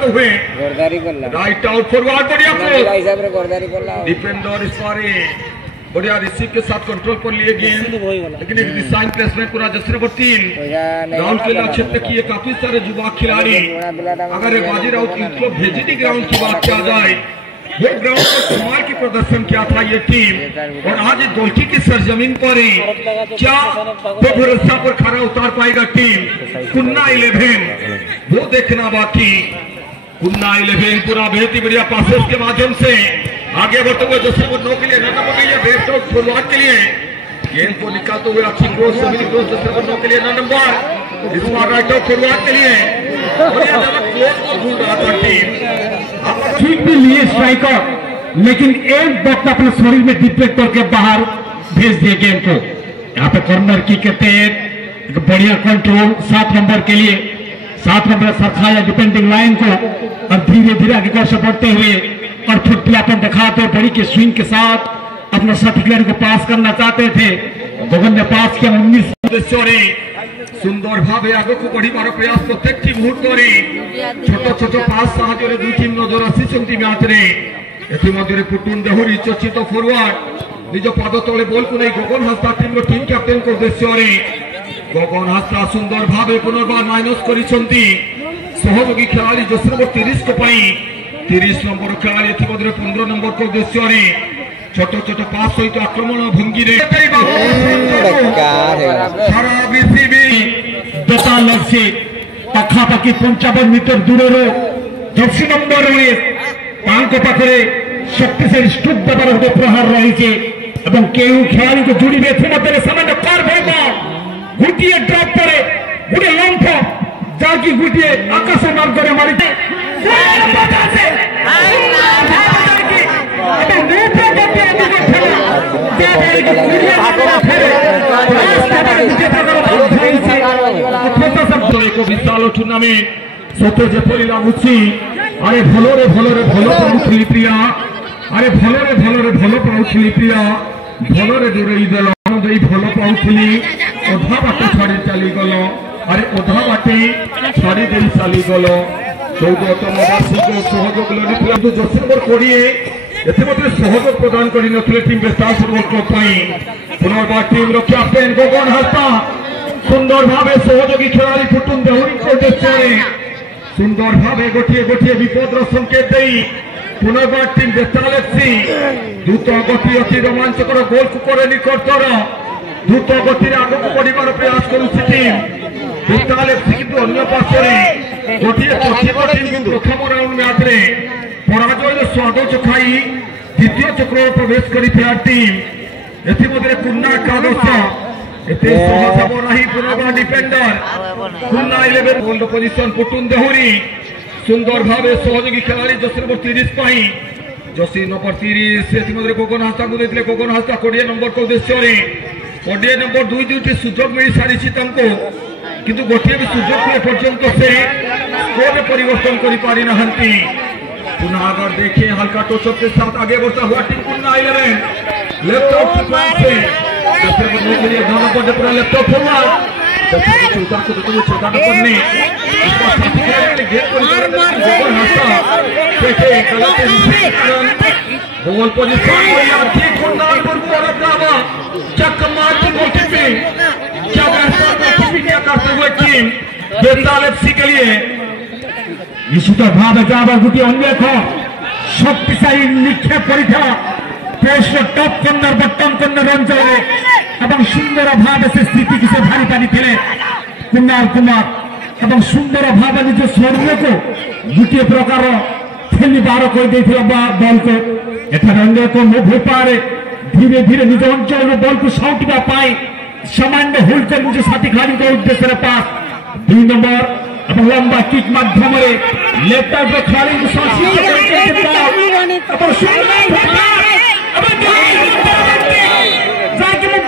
निकालते हुए right out forward बढ़िया डिफेंडर इस बार बढ़िया रिसीव के साथ कंट्रोल कर लिए गेंद, लेकिन एक डिजाइन प्लेसमेंट पूरा जैसे नंबर 3 ग्राउंड के क्षेत्र की ये काफी सारे युवा खिलाड़ी। अगर ये बाजी राउत को भेजी ग्राउंड की बात किया जाए, वो ग्राउंड पर कमाल की प्रदर्शन किया था ये टीम, और आज गोल्की की सरजमीन पर ही क्या तो भरोसा पर खरा उतार पाएगा टीम कुन्ना 11, वो देखना बाकी। कुन्ना 11 पूरा बेहद ही बढ़िया पासेस के माध्यम से आगे बढ़ते हुए दूसरे को 9 के लिए रन नंबर के लिए बेस्ट आउट फॉरवर्ड के लिए गेंद को निकालते हुए अच्छी क्रॉस सभी क्रॉस दूसरे को 9 के लिए रन नंबर इस बार राइट आउट फॉरवर्ड के लिए बढ़िया ज्यादा क्लोज को ढूंढ रहा था टीम ठीक भी लिए स्ट्राइकर, लेकिन एक वक्त अपने शरीर में डिप्लेक्ट करके बाहर भेज दिए गेंद को। यहाँ पे कॉर्नर की कहते हैं बढ़िया कंट्रोल 7 नंबर के लिए 7 नंबर सरखाया डिफेंडिंग लाइन को, और धीरे धीरे आगे कर बढ़ते हुए और फुटपियापन दिखाते बड़ी के स्विंग के साथ अपने साथी खिलाड़ी को पास करना चाहते थे। गगन ने पास किया 19 सुंदर भावे आगे को बढ़िबार प्रयास प्रत्येक टीम मुहूर्त छोट छोट पास साहाय्य दुई टीम नजर आसी मैच रे एमध्य पुटुन देहुरी चर्चित फॉरवर्ड निज पाद तले बॉल को नहीं गगन हास्ता टीम टीम कैप्टेन को उद्देश्य गगन हास्ता सुंदर भावे पुनर्बार माइनस कर सहयोगी खिलाड़ी जस नंबर 30 को 30 नंबर खिलाड़ी 15 नंबर को उद्देश्य छोट छोट पास सहित आक्रमण भंगी से पाखापाखि 55 मीटर दूर जर्सी नंबर पाखे शक्तिशाली स्टूप देवार गोटे प्रहार रही खेलाड़ी को जोड़े सामान्य पार गोटे ड्रप पर गोटे लंफ जहाँकि गोटे आकाश मार्ग मारी विशाल टूर्णामेंट सत्य जेपरी लगुच अरे भलरे भलरे भल पाऊली प्रिया अरे भलरे भलरे भल पाऊली प्रिया भलरे दूरे देल भल पाऊली अधा बाट छाड़ी चलीगल अरे अधा बाटे छाड़ी दे चलीगल 14तम वार्षिक सहयोग लड़ी जर्सी नंबर 20 सहयोग प्रदान कर टीम बेस्ताल क्लब पुनर्बार टीम कैप्टेन गगन हास्ता सुंदर भावे सहयोगी खिलाड़ी पुटुन देहुरी उद्देश्य सुंदर भावे गोटे गोटे विपद संकेत पुनर्बार टीम बेस्ताल एफसी द्रुत गति अति रोमांचकर गोल कुकर निकटर द्रुत गति आगे को बढ़िबार प्रयास करुच्ची टीम बेस्ताल एफसी किंतु अन्य पार्श्वे गोटे चर्चित टीम प्रथम राउंड मैच रे पराजय स्वाद चखाई द्वितीय चक्र प्रवेश कर टीम एमध्य कुन्ना एकादश एते सहज नहीं पुनर्बार डिफेंडर कुन्ना 11 गोल पोजिशन पुटुन देहुरी सुंदर भावे सहयोगी खिलाड़ी जर्सी नंबर 30 जर्सी नंबर 30 गगन हास्ता को देते गगन हास्ता 20 नंबर को उद्देश्य 20 नंबर 2 सुजोग मिल सारी किंतु गोटे भी सुजोग पर्यंत से स्कोर परिवर्तन कर पुनः अगर देखें हल्का टोचअप के साथ आगे बढ़ता हुआ टीम कुन्ना 11 लेफ्ट आउट से के लिए दोनों को पूरा लेफ्ट आउट फॉरवर्ड चौथा को देखो चौथा नंबर ने बॉल पोजीशन ठीक कुन्ना चक मार के गोलकीपिंग क्या बेहतर करते हुए टीम बेताल एफसी के लिए निश्चित भाव गोटे अन्य शक्तिशाली निक्षेप कर टप कर्नर बटन कर्नर अंचल सुंदर भाव से स्थिति की से भारी पानी कुमार कुमार सुंदर भाव निज शरीर को गोटे प्रकार ठेली बार कर बॉल को अन्य को मुभ पारे धीरे धीरे निज अंचल बॉल को साउटा सामान्य होल्ड कर निज साथी खिलाड़ी उद्देश्य पास 2 नंबर लंबा किक माध्यम लेफ्ट आउट खिलाड़ी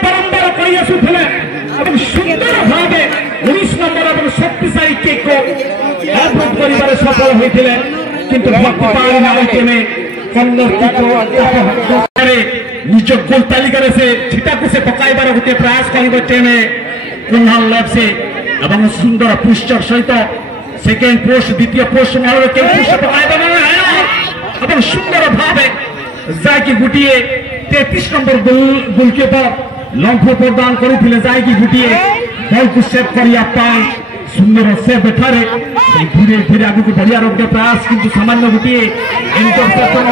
बारंबार कर सुंदर भाव 19 नंबर और शक्तिशाली किक को सफल होते किंतु निज गोल तालिका से छिटा को से पकाइबार गोटे प्रयास कर टीम कुन्हाल लेफ्ट से सुंदर पुष्चर सहित सेकेंड पोस्ट द्वितीय पोस्ट এবং সুন্দর ভাবে যাইকি গুটিয়ে 33 নম্বর গোলকিপার লম্ফ প্রদান করেছিল যাইকি গুটিয়ে বলକୁ সেভ করিয়া পায় সুন্দর সেভ এଠାରେ ধীরে ধীরে আগুক বঢ়িয়ার প্রয়াস কিন্তু সামান্য গুটিয়ে ইন্টারসেপ্শন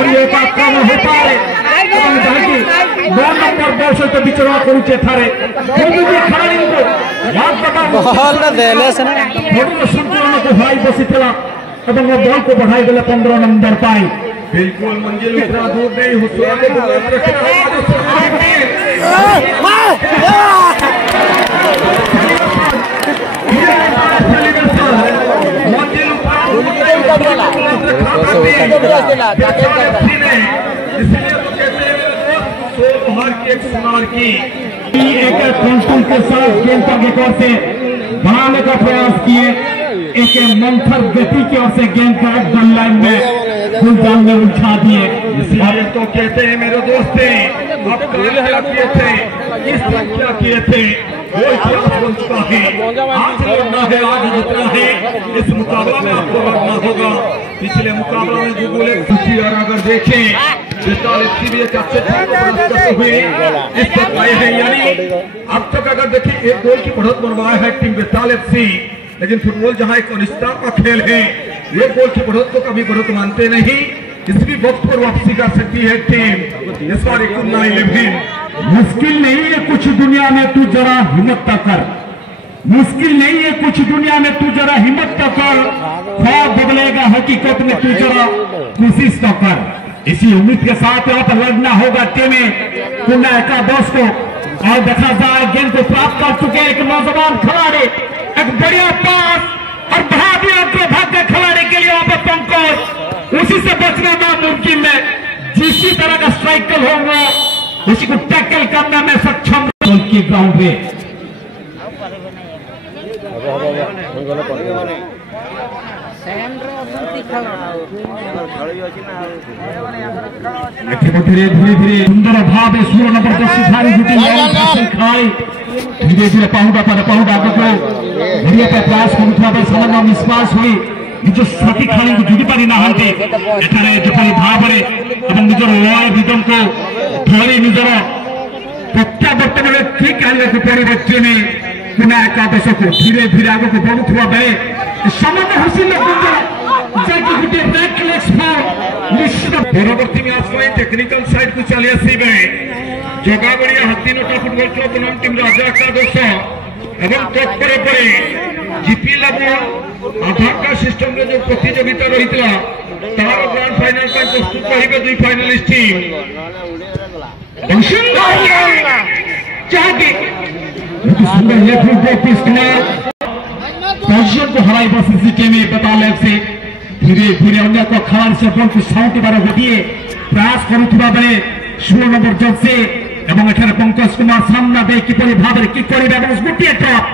কম হইপারে এবং যাইকি 9 নম্বর বল সহিত বিচরণ করুছে এଠାରେ খেলাড়িଙ୍କୁ সঞ্চালনକୁ হরাই বসিଥିଲା এবং বলକୁ বঢ়াই দেলে 15 নম্বর পাই बिल्कुल मंजिल उतना दूर नहीं हुसैन एक कंट्रोल के साथ गेंद पर रिकॉर्ड से बढ़ाने का प्रयास किए एक मंथर गति की ओर से गेंद का गोल लाइन में गुलजान में उठा दिए इसलिए तो कहते हैं मेरे दोस्त आप क्या किए थे इस तरह क्या किए थे वो इतिहास बन चुका है आज लड़ना है आज जीतना है इस मुकाबला में आपको लड़ना होगा पिछले मुकाबला में जो बोले खुशी और अगर देखें भी एक अच्छे हुए इस तक आए हैं यानी अब तक अगर देखिए एक गोल की बढ़त बनवाया है टीम बेताल एफसी लेकिन फुटबॉल जहां एक अनिश्चितता का खेल है ये गोल की बढ़त को कभी बढ़त मानते नहीं इस भी वक्त पर वापसी कर सकती है टीम इस बार 11 मुश्किल नहीं है कुछ दुनिया में तू जरा हिम्मत कर मुश्किल नहीं है कुछ दुनिया में तू जरा हिम्मत कर ख्वाब बदलेगा हकीकत में तू जरा कोशिश तो कर इसी उम्मीद के साथ यहाँ पर लड़ना होगा टीमें कुन्ना एकादश को और देखा जाए गेंद को प्राप्त कर चुके एक नौजवान खिलाड़ी एक बढ़िया पास और भाग्य खिलाड़ी के लिए वहां पर पंकज उसी से बचना नामुमकिन है जिसी तरह का स्ट्राइकर होगा उसी को टैकल करने में सक्षम की ग्राउंड पे धीरे धीरे सुंदर भाव 16 नंबर धीरे धीरे पाहुडा आगे को बढ़िया प्रयास कर सामान्य निष्पास हुई निज साथी खेल को जुड़ी पारि नाहंते एठारे जेपरि भाबरे एवं निजर लय रिदम को धरी निजर प्रत्यावर्तन में ठीक आने को पड़े टीम पुनः एकादश को धीरे धीरे आगे को बढ़ुवा बेले सामान्य हासिल जाके गुटे बैकलेस फॉल निश्चित परवर्ती मैच में टेक्निकल साइड को चली आसीबे जगाबड़िया हत्तीनोटा फुटबॉल क्लब बनाम टीम राजा एकादश एवं तत्पर परे जीपी लेवल आधार कार्ड सिस्टम रे जो प्रतियोगिता रही तार ग्रांड फाइनल का प्रस्तुत रहिबे दुई फाइनलिस्ट टीम सुंदर लेफ्ट पोजीशन को हराई बसी टीम बेताल एफसी धीरे धीरे अन्य को खिलाड़ी से बल को साउंड बार गोटे प्रयास करुवा बेले 16 नंबर जर्सी एवं एठारे पंकज कुमार सामना दे किपरि भाबरे कि करिबे एवं गोटे टॉप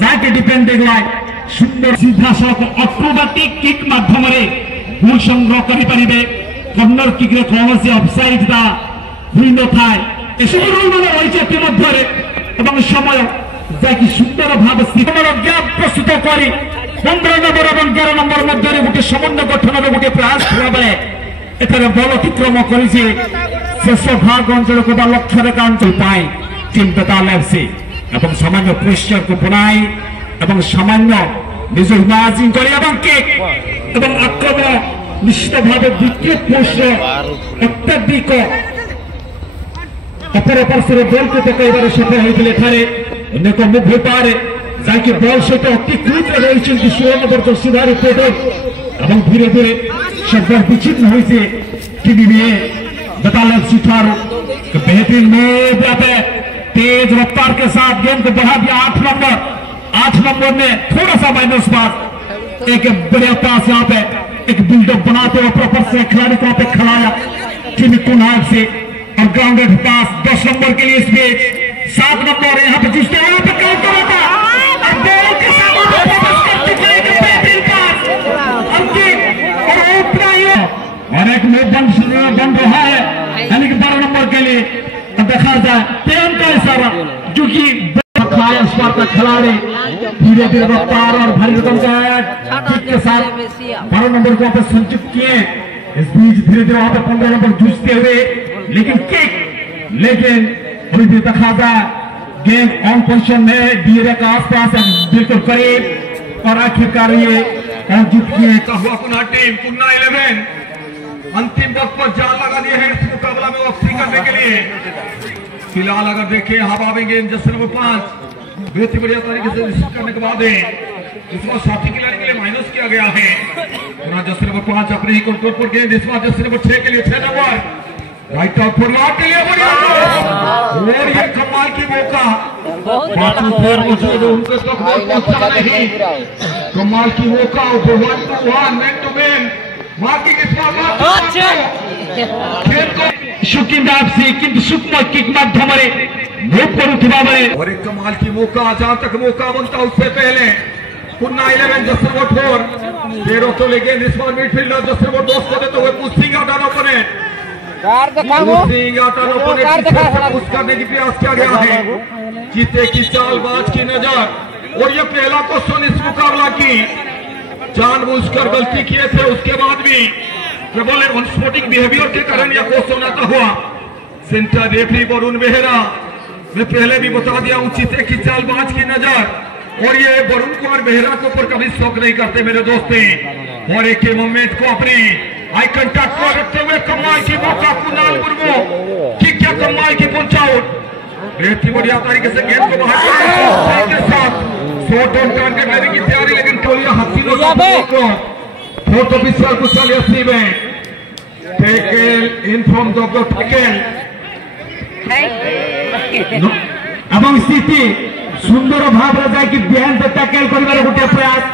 जाके डिफेंडिंग लाइन सुंदर सीधा सड़क अक्रोबैटिक किक माध्यम गोल संग्रह करि परिबे कॉर्नर किक रे कौनसी ऑफसाइड दा हुई न थाए एसब रूल माने रहिছে इतिमध्ये एवं समय जाकि सुंदर भाव सीमार गैप प्रस्तुत करी 15 नंबर और 11 नंबर मध्य गोटे समन्वय गठन गोटे प्रयास कला बेले एथरे बल अतिक्रम करिছে शेष भाग अंचल को लक्ष्य रेखा अंचल पाए टीम बेताल एफसी एवं सामान्य प्रेशर को बनाई एवं सामान्य निज इमाजिन कर आक्रमण निश्चित भाव द्वितीय पोस्ट अत्याधिक अपर पार्श्वर बल को पकड़ सफल होते अनेक मुभ हो पाए जाकि बल सहित अति क्विक रही 16 नंबर जर्सीधारी पेडक और धीरे धीरे शब्द विच्छिन्न होती टीम में बेताल एफसी बेहतरीन मूव तेज रफ्तार के साथ गेंद को बढ़ा दिया 8 नंबर में थोड़ा सा माइनस पास एक बढ़िया पास यहाँ पे एक बिल्डअप बनाते हुए प्रॉपर से खिलाड़ी को पे खिलाया टीम कुनाल से और ग्राउंडेड पास 10 नंबर के लिए इस बीच 7 नंबर यहाँ पे जिसने यहाँ पे काउंटर होता और बॉल के साथ और एक मूव बन रहा है यानी कि 12 नंबर के लिए देखा जाए प्रेम का इशारा जो कि का खिलाड़ी धीरे धीरे रफ्तार और भारी रकम का के साथ 12 नंबर को वहां पर संचित किए। इस बीच धीरे धीरे वहां पर 15 नंबर जूझते हुए, लेकिन अभी भी तखाजा गेंद ऑन पोजिशन में डीरे का आसपास बिल्कुल करीब और आखिरकार ये जीत किए। हुआ पुनः टीम पुन्ना 11 अंतिम वक्त पर जान लगा दिए हैं इस मुकाबला में वापसी करने के लिए। फिलहाल अगर देखें हवावी गेंद जैसे नंबर 5 बेहद बढ़िया तरीके से रिसीव करने के बाद इस बार साथी खिलाड़ी के लिए माइनस किया गया है। जैसे नंबर 5 अपने ही कंट्रोल पर गेंद, इस बार जैसे नंबर 6 के लिए 6 number right out for lock के लिए बढ़िया और ये कमाल की मौका उनके तक पहुंचा नहीं। कमाल की मौका 1 to 1 man to man marking इस और एक कमाल की मौका जहां तक मौका बनता उससे पहले पुन्ना 11 जैसे नंबर 4 पेड़ों तो लेके इस बार मिडफील्डर जैसे नंबर 2 को देते हुए pushing out on opponent push करने की प्रयास किया गया है। चीते की चालबाज की नजर और ये पहला क्वेश्चन इस मुकाबला की जानबूझकर गलती किए थे उसके बाद भी केवल अनस्पोर्टिंग बिहेवियर के कारण यह क्वेश्चन आता हुआ। सेंटर रेफरी वरुण बेहरा मैं पहले भी बता दिया हूं, चीते की चालबाज की नजर और ये वरुण कुमार बेहरा के ऊपर कभी शौक नहीं करते मेरे दोस्तें। और एक मोमेंट को अपने आई कंटैक्ट को रखते हुए कमाल की मौका कुणाल मुर्मू की क्या कमाल की पंचाउट बेहद ही बढ़िया तरीके से गेंद को बाहर के साथ शॉट ऑन करके लेने की तैयारी, लेकिन टोलिया हसीनों को फोटो ऑफिसर कुशल यसी में tackle in from the tackle এবং স্থিতি সুন্দর ভাবে যায় কি বিহান ট্যাকেল করিবার গোটে প্রয়াস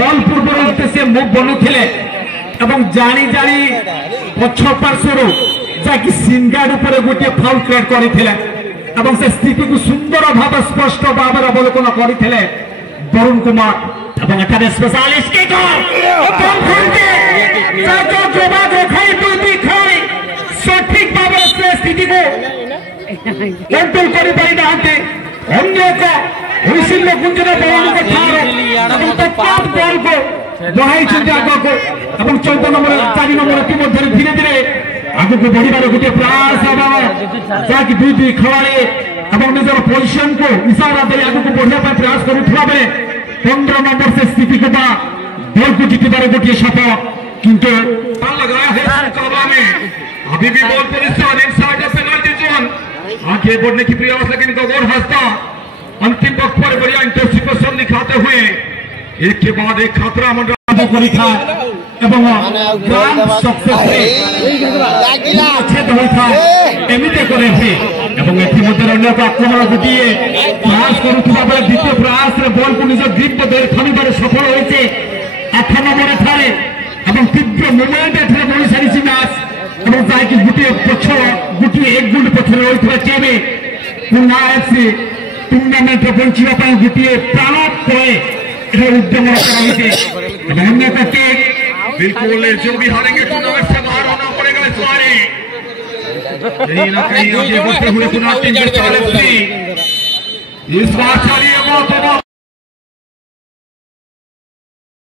বল পূর্বর উদ্দেশ্যে মুভ বনুଥିଲେ এবং জানি জানি পছ পার্শ্বরু যাকি সিনগার্ড উপরে গোটে ফাউল ক্রিয়েট করিଥିଲେ এবং সে স্থিতিକୁ সুন্দর ভাবে স্পষ্ট ভাবে অবলোকন করিଥିଲେ বরুণ কুমার এবং এখানে স্পেশালিস্ট কিকার বল ফেলতে যাকে জবাব দেখাই দুই খাই সঠিক ভাবে সে স্থিতিକୁ कंट्रोल कर पाई ना अन्य एक हुइसिल गुंजन बल को ठार এবং তৎকাল বল को বহাই চলতে আগको এবং 14 নম্বর 4 নম্বর টিম মধ্যে ধীরে ধীরে আগको बढ़िबार गोटे प्रयास हबा जाकि दुई खेलाड़ी এবং নিজের পজিশন को इशारा दे আগको बढ़िया पर प्रयास करूथला बेले 15 नंबर से स्थिति को बा बॉल को जीतबार गोटे सफल किंतु लगाया है मुकाबला में अभी भी ball position inside the penalty zone आगे बढ़ने की प्रयास, लेकिन गौर हंसता अंतिम वक्त पर बढ़िया इंटरसिपेशन दिखाते हुए एक के बाद एक खतरा मंडरा करी था এবং গ্রান্ড সাকসেসে ছেদ হইতা এমিতে করে হে এবং ইতিমধ্যে অন্য আক্রমণ গুটিয়ে প্রয়াস করুଥିବା বেলে দ্বিতীয় প্রয়াসরে বলକୁ নিজ গ্রিপ ধরে থামিবারে সফল হয়েছে 8 নম্বরে ঠারে এবং তীব্র মোমেন্ট এখানে বড়ি সারিছি ম্যাচ এবং যাইকি গুটিয়ে পছ গুটিয়ে এক গোল পছরে হইଥିବା টিমে পুনা এফসি टूर्नामेंट पहुंचा गोटे प्राणपय उद्यम अन्य बिल्कुल जो भी हारेंगे टूर्नामेंट से बाहर होना पड़ेगा इस बार कहीं ना कहीं आगे बढ़ते हुए पुनः टीम इस बार चलिए